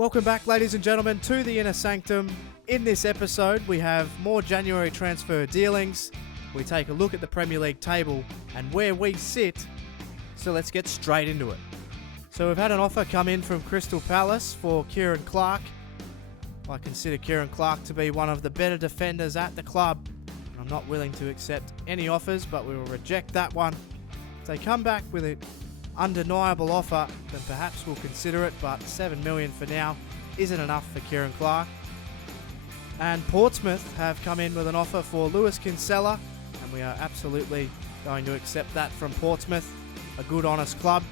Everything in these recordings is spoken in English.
Welcome back, ladies and gentlemen, to the Inner Sanctum. In this episode, we have more January transfer dealings. We take a look at the Premier League table and where we sit. So let's get straight into it. So we've had an offer come in from Crystal Palace for Kieran Clark. I consider Kieran Clark to be one of the better defenders at the club. I'm not willing to accept any offers, but we will reject that one. If they come back with an undeniable offer, then perhaps we'll consider it, but $7 million for now isn't enough for Kieran Clark. And Portsmouth have come in with an offer for Lewis Kinsella, and we are absolutely going to accept that from Portsmouth. A good, honest club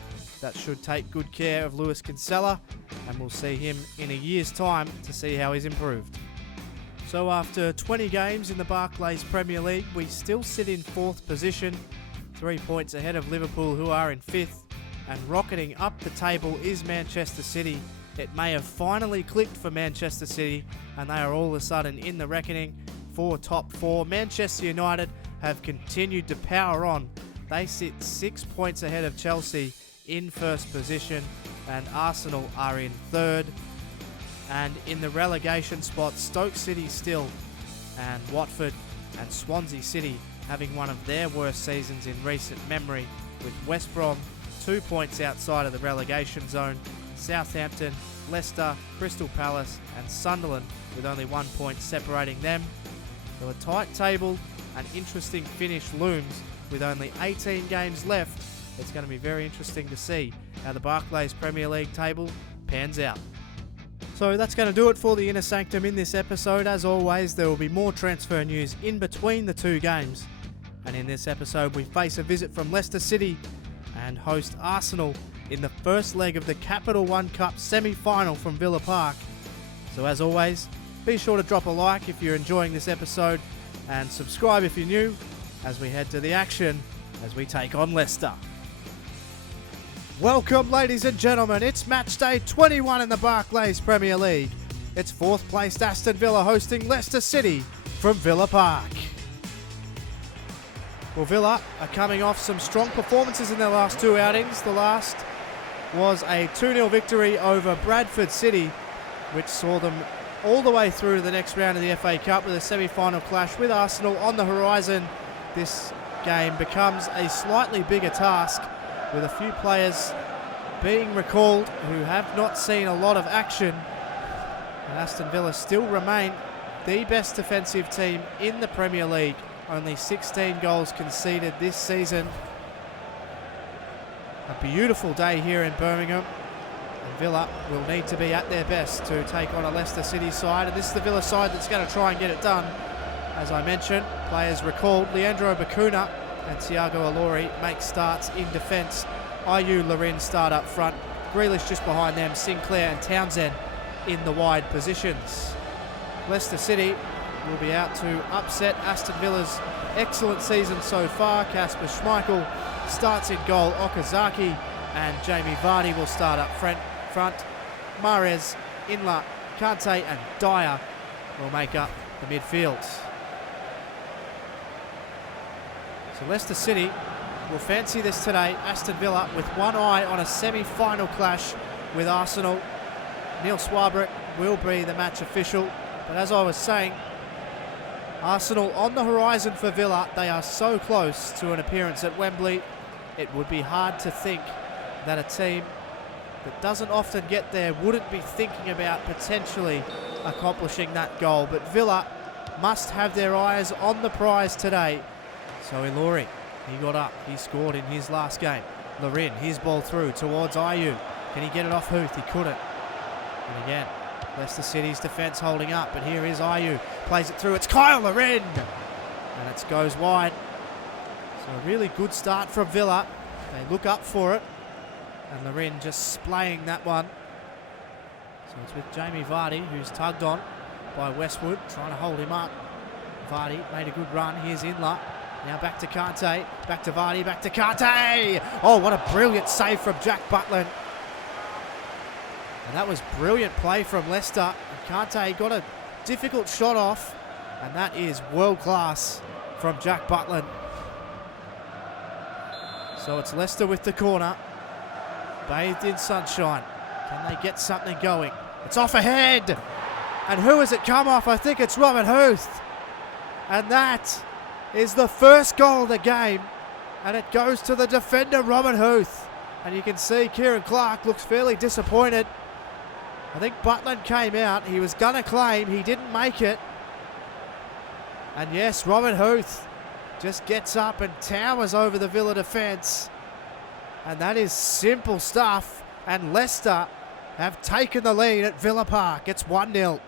that should take good care of Lewis Kinsella, and we'll see him in a year's time to see how he's improved. So after 20 games in the Barclays Premier League, we still sit in 4th position, 3 points ahead of Liverpool, who are in 5th, and rocketing up the table is Manchester City. It may have finally clicked for Manchester City, and they are all of a sudden in the reckoning for top 4. Manchester United have continued to power on. They sit 6 points ahead of Chelsea in 1st position, and Arsenal are in 3rd. And in the relegation spot, Stoke City still, and Watford and Swansea City having one of their worst seasons in recent memory, with West Brom 2 points outside of the relegation zone, Southampton, Leicester, Crystal Palace and Sunderland with only 1 point separating them. So a tight table, an interesting finish looms with only 18 games left. It's going to be very interesting to see how the Barclays Premier League table pans out. So that's going to do it for the Inner Sanctum in this episode. As always, there will be more transfer news in between the 2 games. And in this episode, we face a visit from Leicester City and host Arsenal in the first leg of the Capital One Cup semi-final from Villa Park. So as always, be sure to drop a like if you're enjoying this episode and subscribe if you're new as we head to the action as we take on Leicester. Welcome, ladies and gentlemen. It's match day 21 in the Barclays Premier League. It's 4th placed Aston Villa hosting Leicester City from Villa Park. Well, Villa are coming off some strong performances in their last 2 outings. The last was a 2-0 victory over Bradford City, which saw them all the way through to the next round of the FA Cup with a semi-final clash with Arsenal on the horizon. This game becomes a slightly bigger task, with a few players being recalled who have not seen a lot of action. And Aston Villa still remain the best defensive team in the Premier League. Only 16 goals conceded this season. A beautiful day here in Birmingham. And Villa will need to be at their best to take on a Leicester City side. And this is the Villa side that's going to try and get it done. As I mentioned, players recalled. Leandro Bacuna and Thiago Alori make starts in defence. Ayew, Larin start up front. Grealish just behind them. Sinclair and Townsend in the wide positions. Leicester City will be out to upset Aston Villa's excellent season so far. Kasper Schmeichel starts in goal. Okazaki and Jamie Vardy will start up front. Mahrez, Inla, Kante and Dyer will make up the midfield. So Leicester City will fancy this today. Aston Villa with one eye on a semi-final clash with Arsenal. Neil Swarbrick will be the match official. But as I was saying, Arsenal on the horizon for Villa. They are so close to an appearance at Wembley. It would be hard to think that a team that doesn't often get there wouldn't be thinking about potentially accomplishing that goal. But Villa must have their eyes on the prize today. So Ilori, he got up, he scored in his last game. Larin, his ball through towards Ayew. Can he get it off Huth? He couldn't. And again, Leicester City's defence holding up, but here is Ayew. Plays it through, it's Kyle Larin! And it goes wide. So a really good start from Villa. They look up for it. And Larin just splaying that one. So it's with Jamie Vardy, who's tugged on by Westwood, trying to hold him up. Vardy made a good run, here's Inla. Now back to Kante, back to Vardy, back to Kante! Oh, what a brilliant save from Jack Butland. And that was brilliant play from Leicester. And Kante got a difficult shot off, and that is world class from Jack Butland. So it's Leicester with the corner, bathed in sunshine. Can they get something going? It's off ahead. And who has it come off? I think it's Robert Huth. And that is the first goal of the game. And it goes to the defender, Robert Huth. And you can see Kieran Clark looks fairly disappointed. I think Butland came out. He was going to claim. He didn't make it. And yes, Robert Huth just gets up and towers over the Villa defence. And that is simple stuff. And Leicester have taken the lead at Villa Park. It's 1-0.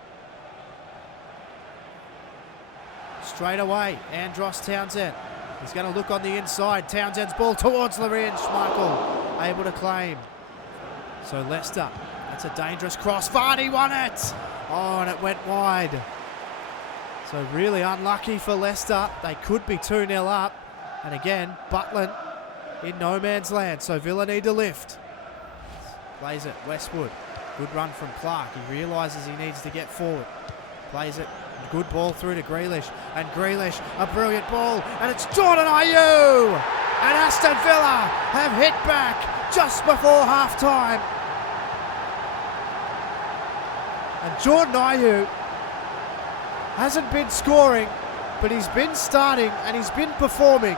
Straight away, Andros Townsend. He's going to look on the inside. Townsend's ball towards Lorraine Schmeichel. Able to claim. So Leicester, that's a dangerous cross. Vardy won it. Oh, and it went wide. So really unlucky for Leicester. They could be 2-0 up. And again, Butland in no man's land. So Villa need to lift. Plays it, Westwood. Good run from Clark. He realises he needs to get forward. Plays it. Good ball through to Grealish. And Grealish, a brilliant ball. And it's Jordan Ayew. And Aston Villa have hit back just before half-time. And Jordan Ayew hasn't been scoring, but he's been starting and he's been performing.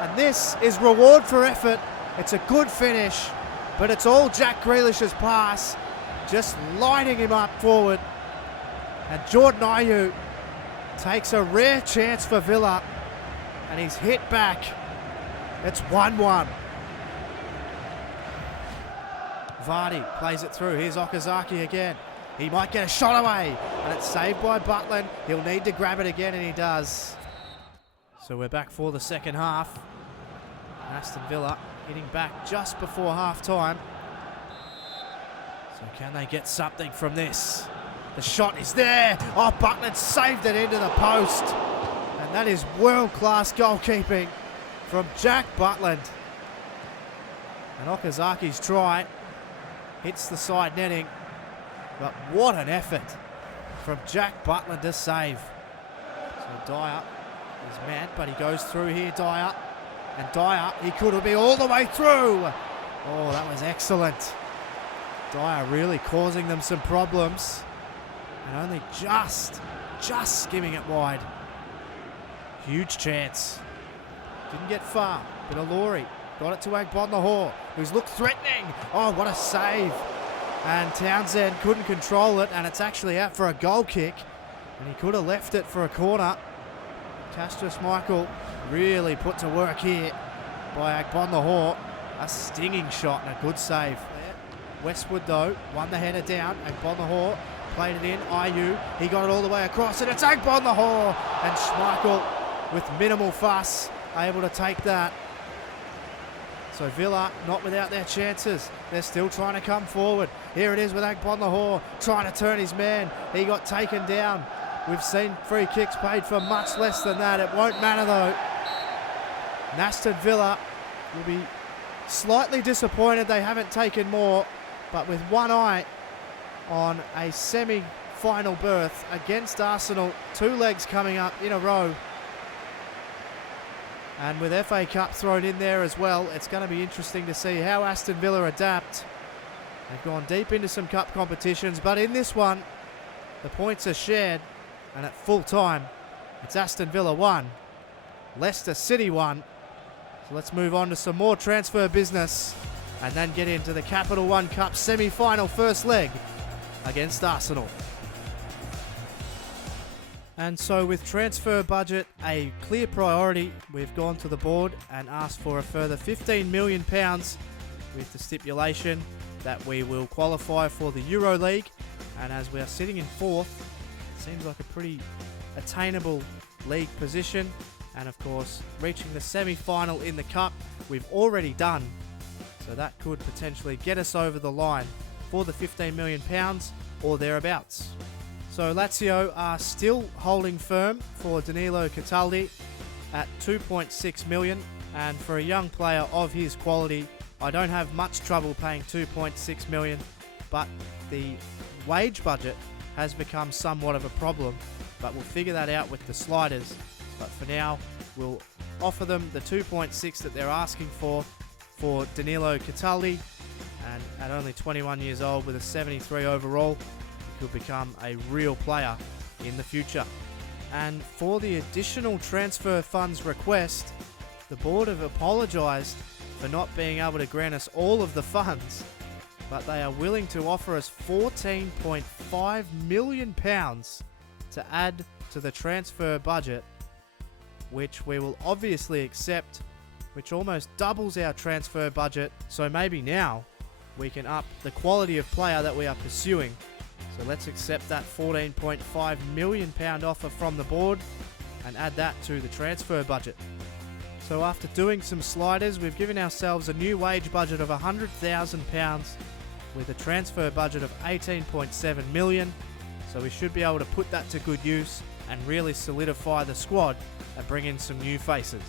And this is reward for effort. It's a good finish, but it's all Jack Grealish's pass, just lighting him up forward. And Jordan Ayew takes a rare chance for Villa, and he's hit back. It's 1-1. Vardy plays it through. Here's Okazaki again. He might get a shot away, and it's saved by Butland. He'll need to grab it again, and he does. So we're back for the second half. Aston Villa hitting back just before half-time. So can they get something from this? The shot is there. Oh, Butland saved it into the post. And that is world-class goalkeeping from Jack Butland. And Okazaki's try hits the side netting. But what an effort from Jack Butland to save. So Dyer is mad, but he goes through here, Dyer. And Dyer, he could be all the way through. Oh, that was excellent. Dyer really causing them some problems. And only just skimming it wide. Huge chance. Didn't get far, but Alori got it to Agbonlahor, who's looked threatening. Oh, what a save. And Townsend couldn't control it, and it's actually out for a goal kick. And he could have left it for a corner. Castor Schmeichel really put to work here by Agbonlahor. A stinging shot and a good save. Westwood, though, won the header down. Agbonlahor played it in. Ayew, he got it all the way across, and it's Agbonlahor. And Schmeichel, with minimal fuss, able to take that. So Villa not without their chances. They're still trying to come forward. Here it is with Agbonlahor trying to turn his man. He got taken down. We've seen free kicks paid for much less than that. It won't matter though. Aston Villa will be slightly disappointed they haven't taken more, but with one eye on a semi-final berth against Arsenal, 2 legs coming up in a row. And with FA Cup thrown in there as well, it's going to be interesting to see how Aston Villa adapt. They've gone deep into some cup competitions, but in this one, the points are shared. And at full time, it's Aston Villa 1, Leicester City 1. So let's move on to some more transfer business and then get into the Capital One Cup semi-final first leg against Arsenal. And so with transfer budget a clear priority, we've gone to the board and asked for a further £15 million with the stipulation that we will qualify for the Euro League. And as we are sitting in 4th, it seems like a pretty attainable league position. And of course, reaching the semi-final in the Cup, we've already done. So that could potentially get us over the line for the £15 million or thereabouts. So Lazio are still holding firm for Danilo Cataldi at 2.6 million, and for a young player of his quality, I don't have much trouble paying 2.6 million, but the wage budget has become somewhat of a problem, but we'll figure that out with the sliders. But for now, we'll offer them the 2.6 that they're asking for Danilo Cataldi, And at only 21 years old with a 73 overall, he could become a real player in the future. And for the additional transfer funds request, the board have apologised for not being able to grant us all of the funds, but they are willing to offer us £14.5 million to add to the transfer budget, which we will obviously accept, which almost doubles our transfer budget. So maybe now we can up the quality of player that we are pursuing. So let's accept that £14.5 million offer from the board and add that to the transfer budget. So after doing some sliders, we've given ourselves a new wage budget of £100,000 with a transfer budget of £18.7 million. So we should be able to put that to good use and really solidify the squad and bring in some new faces.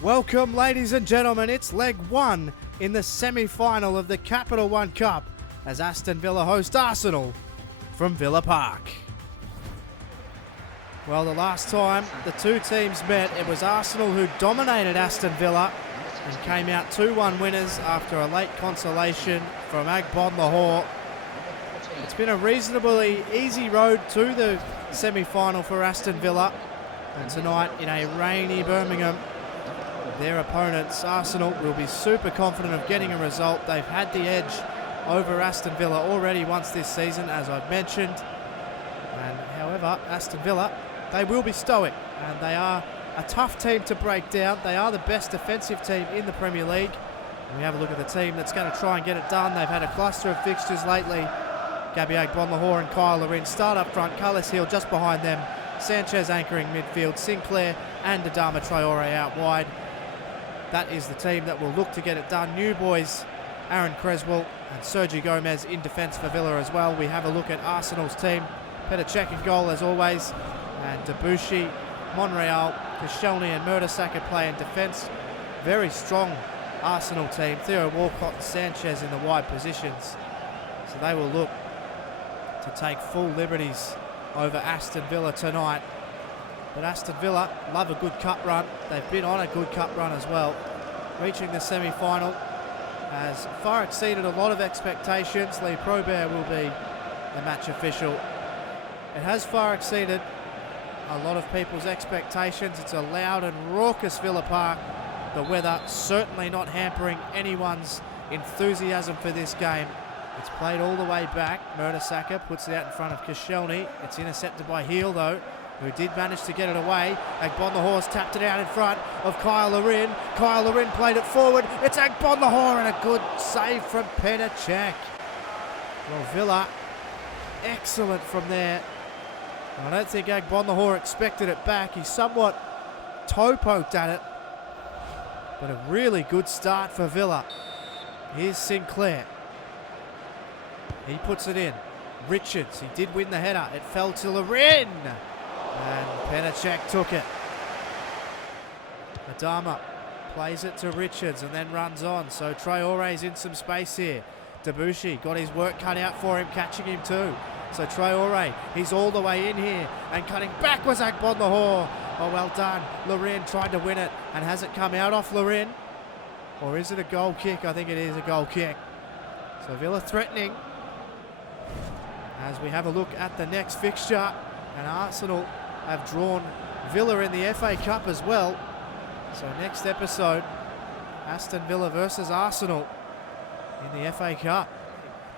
Welcome, ladies and gentlemen, it's leg one in the semi-final of the Capital One Cup as Aston Villa host Arsenal from Villa Park. Well, the last time the two teams met, it was Arsenal who dominated Aston Villa and came out 2-1 winners after a late consolation from Agbonlahor. It's been a reasonably easy road to the semi-final for Aston Villa, and tonight in a rainy Birmingham, their opponents, Arsenal, will be super confident of getting a result. They've had the edge over Aston Villa already once this season, as I've mentioned. And however, Aston Villa, they will be stoic, and they are a tough team to break down. They are the best defensive team in the Premier League. And we have a look at the team that's going to try and get it done. They've had a cluster of fixtures lately. Gabby Agbonlahor and Kyle Larin start up front. Carles Hill just behind them. Sanchez anchoring midfield. Sinclair and Adama Traore out wide. That is the team that will look to get it done. New boys, Aaron Creswell and Sergio Gomez in defence for Villa as well. We have a look at Arsenal's team. Petr Cech in goal as always. And Debussy, Monreal, Koscielny and Mertesacker play in defence. Very strong Arsenal team. Theo Walcott and Sanchez in the wide positions. So they will look to take full liberties over Aston Villa tonight. But Aston Villa love a good cup run. They've been on a good cup run as well. Reaching the semi-final has far exceeded a lot of expectations. Lee Probert will be the match official. It has far exceeded a lot of people's expectations. It's a loud and raucous Villa Park. The weather certainly not hampering anyone's enthusiasm for this game. It's played all the way back. Mertesacker puts it out in front of Koscielny. It's intercepted by Heel though, who did manage to get it away. Agbonlahor's tapped it out in front of Kyle Larin. Kyle Larin played it forward. It's Agbonlahor and a good save from Petr Cech. Well, Villa, excellent from there. I don't think Agbonlahor expected it back. He somewhat toe-poked at it. But a really good start for Villa. Here's Sinclair. He puts it in. Richards, he did win the header. It fell to Larin. And Petr Cech took it. Adama plays it to Richards and then runs on. So Traore's in some space here. Debussy got his work cut out for him, catching him too. So Traore, he's all the way in here. And cutting back was Agbonlahor. Oh, well done. Larin tried to win it. And has it come out off Larin? Or is it a goal kick? I think it is a goal kick. So Villa threatening. As we have a look at the next fixture. And Arsenal have drawn Villa in the FA Cup as well. So next episode, Aston Villa versus Arsenal in the FA Cup.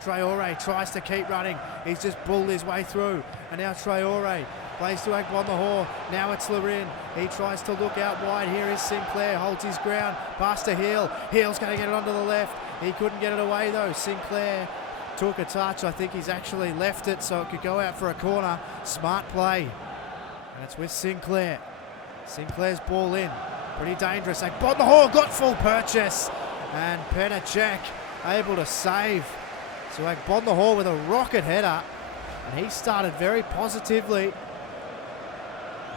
Traore tries to keep running. He's just bulled his way through. And now Traore plays to Agbonlahor. Now it's Larin. He tries to look out wide. Here is Sinclair. Holds his ground. Pass to Heel. Heel's going to get it onto the left. He couldn't get it away though. Sinclair took a touch. I think he's actually left it so it could go out for a corner. Smart play. And it's with Sinclair. Sinclair's ball in. Pretty dangerous. Agbonlahor got full purchase. And Petr Cech able to save. So Agbonlahor with a rocket header. And he started very positively. And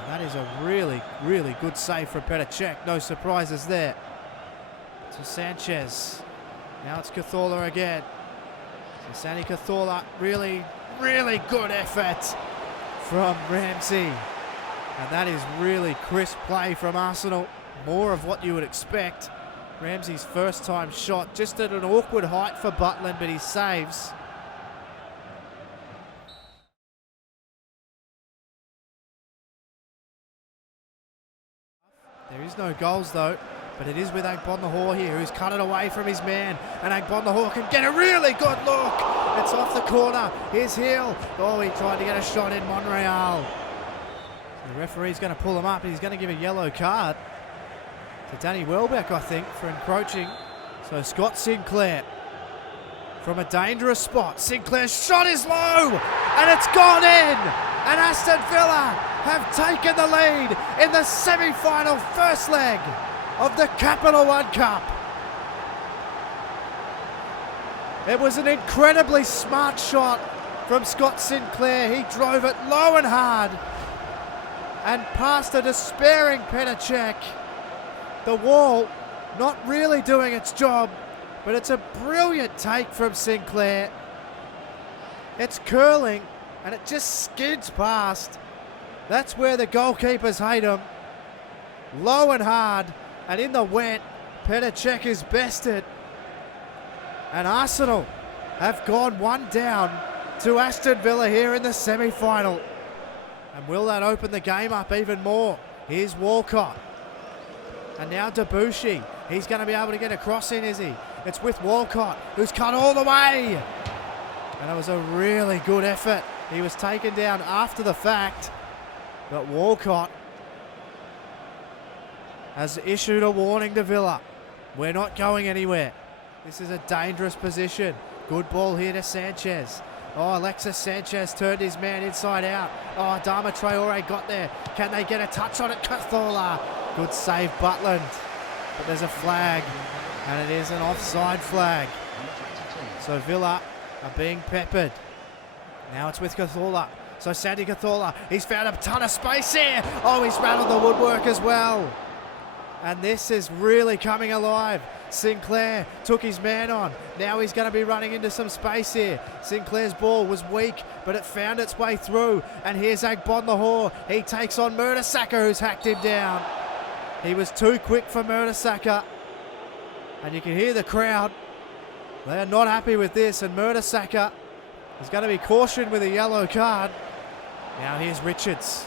that is a really, really good save from Petr Cech. No surprises there. To Sanchez. Now it's Cazorla again. So Sani Cazorla, really, really good effort from Ramsey. And that is really crisp play from Arsenal. More of what you would expect. Ramsey's first time shot, just at an awkward height for Butland, but he saves. There is no goals though, but it is with Agbonlahor here, who's cut it away from his man, and Agbonlahor can get a really good look. It's off the corner. Here's Hill. Oh, he tried to get a shot in Monreal. The referee's going to pull him up, and he's going to give a yellow card to Danny Welbeck, I think, for encroaching. So Scott Sinclair from a dangerous spot. Sinclair's shot is low, and it's gone in. And Aston Villa have taken the lead in the semi-final first leg of the Capital One Cup. It was an incredibly smart shot from Scott Sinclair. He drove it low and hard and past a despairing Petr Cech. The wall not really doing its job, but it's a brilliant take from Sinclair. It's curling and it just skids past. That's where the goalkeepers hate him. Low and hard, and in the wet, Petr Cech is bested. And Arsenal have gone one down to Aston Villa here in the semi-final. And will that open the game up even more? Here's Walcott. And now Debussy. He's going to be able to get a cross in, is he? It's with Walcott, who's cut all the way. And it was a really good effort. He was taken down after the fact, but Walcott has issued a warning to Villa. We're not going anywhere. This is a dangerous position. Good ball here to Sanchez. Oh, Alexis Sanchez turned his man inside out. Oh, Adama Traore got there. Can they get a touch on it? Cazorla. Good save, Butland. But there's a flag, and it is an offside flag. So Villa are being peppered. Now it's with Cazorla. So Santi Cazorla, he's found a ton of space here. Oh, he's rattled the woodwork as well. And this is really coming alive. Sinclair took his man on. Now he's going to be running into some space here. Sinclair's ball was weak, but it found its way through. And here's Agbonlahor. He takes on Mertesacker, who's hacked him down. He was too quick for Mertesacker. And you can hear the crowd. They are not happy with this. And Mertesacker is going to be cautioned with a yellow card. Now here's Richards.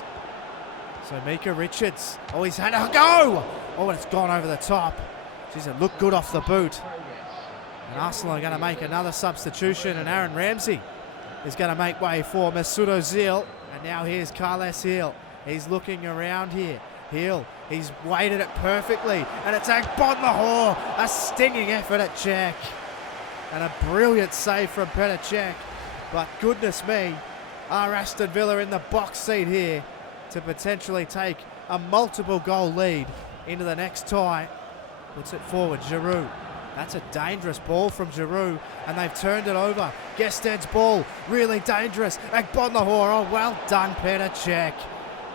So Mika Richards. Oh, he's had a go. Oh, and it's gone over the top. Jeez, it looked good off the boot. And Arsenal are going to make another substitution, and Aaron Ramsey is going to make way for Mesut Ozil. And now here's Carles Hill. He's looking around here. Hill, he's weighted it perfectly, and it's Agbonlahor. A stinging effort at Cech. And a brilliant save from Petr Cech. But goodness me, are Aston Villa in the box seat here to potentially take a multiple goal lead into the next tie. Puts it forward, Giroud. That's a dangerous ball from Giroud, and they've turned it over. Gested's ball, really dangerous. Agbonlahor, oh, well done, Petr Cech.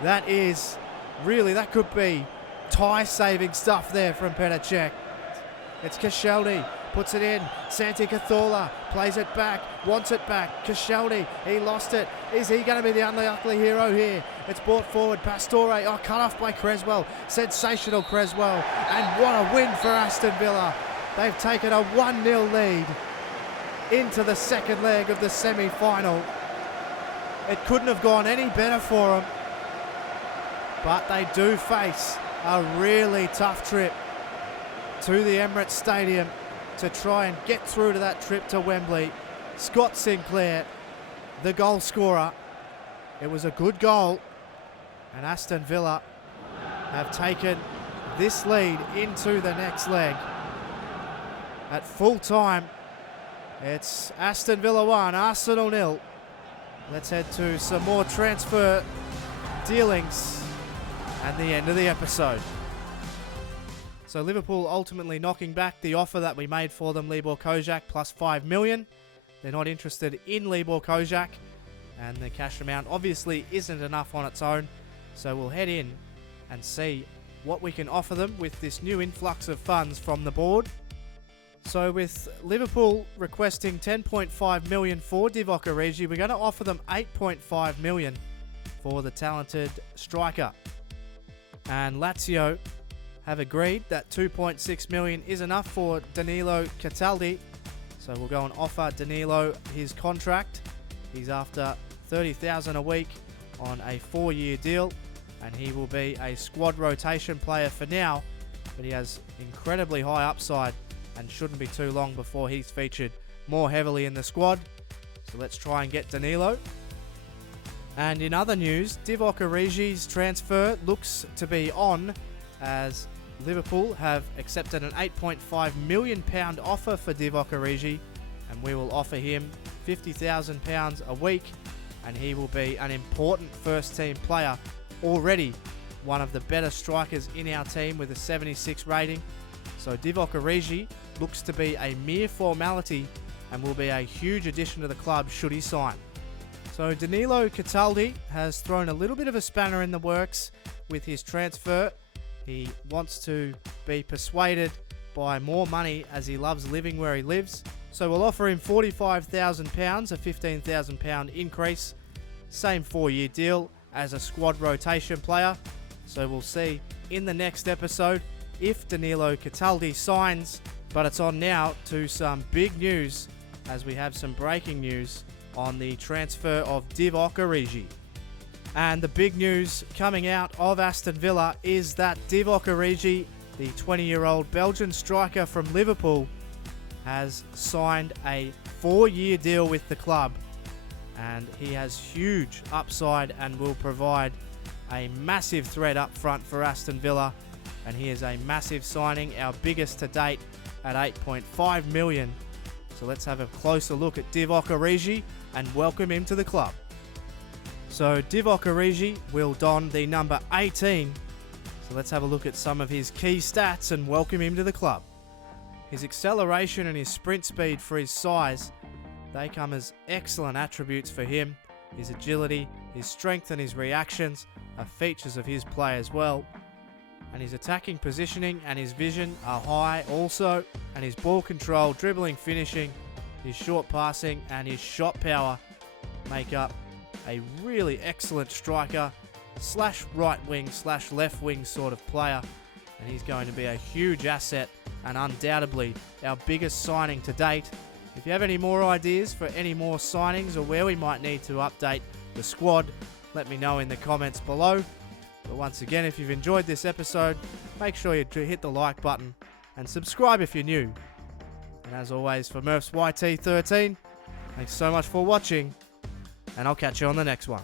That is really, that could be tie-saving stuff there from Petr Cech. It's Koscielny, puts it in. Santi Cazorla plays it back, wants it back. Koscielny, he lost it. Is he going to be the unlikely hero here? It's brought forward. Pastore, oh, cut off by Creswell. Sensational Creswell. And what a win for Aston Villa. They've taken a 1-0 lead into the second leg of the semi-final. It couldn't have gone any better for them. But they do face a really tough trip to the Emirates Stadium to try and get through to that trip to Wembley. Scott Sinclair, the goal scorer. It was a good goal, and Aston Villa have taken this lead into the next leg. At full time, it's Aston Villa 1, Arsenal 0. Let's head to some more transfer dealings and the end of the episode. So Liverpool ultimately knocking back the offer that we made for them, Libor Kozak plus 5 million. They're not interested in Libor Kozak, and the cash amount obviously isn't enough on its own. So we'll head in and see what we can offer them with this new influx of funds from the board. So with Liverpool requesting 10.5 million for Divock Origi, we're going to offer them 8.5 million for the talented striker. And Lazio have agreed that 2.6 million is enough for Danilo Cataldi. So we'll go and offer Danilo his contract. He's after 30,000 a week on a 4-year deal, and he will be a squad rotation player for now, but he has incredibly high upside and shouldn't be too long before he's featured more heavily in the squad. So let's try and get Danilo. And in other news, Divock Origi's transfer looks to be on, as Liverpool have accepted an £8.5 million offer for Divock Origi, and we will offer him £50,000 a week, and he will be an important first team player, already one of the better strikers in our team with a 76 rating. So Divock Origi looks to be a mere formality and will be a huge addition to the club should he sign. So Danilo Cataldi has thrown a little bit of a spanner in the works with his transfer. He wants to be persuaded by more money, as he loves living where he lives. So we'll offer him £45,000, a £15,000 increase. Same 4-year deal as a squad rotation player. So we'll see in the next episode if Danilo Cataldi signs. But it's on now to some big news, as we have some breaking news on the transfer of Divock Origi. And the big news coming out of Aston Villa is that Divock Origi, the 20-year-old Belgian striker from Liverpool, has signed a 4-year deal with the club, and he has huge upside and will provide a massive threat up front for Aston Villa, and he is a massive signing, our biggest to date at 8.5 million. So let's have a closer look at Divock Origi and welcome him to the club. So Divock Origi will don the number 18. So let's have a look at some of his key stats and welcome him to the club. His acceleration and his sprint speed for his size, they come as excellent attributes for him. His agility, his strength and his reactions are features of his play as well. And his attacking positioning and his vision are high also. And his ball control, dribbling, finishing, his short passing and his shot power make up a really excellent striker slash right wing slash left wing sort of player. And he's going to be a huge asset and undoubtedly our biggest signing to date. If you have any more ideas for any more signings or where we might need to update the squad, let me know in the comments below. But once again, if you've enjoyed this episode, make sure you hit the like button and subscribe if you're new. And as always, for Murph's YT13, thanks so much for watching, and I'll catch you on the next one.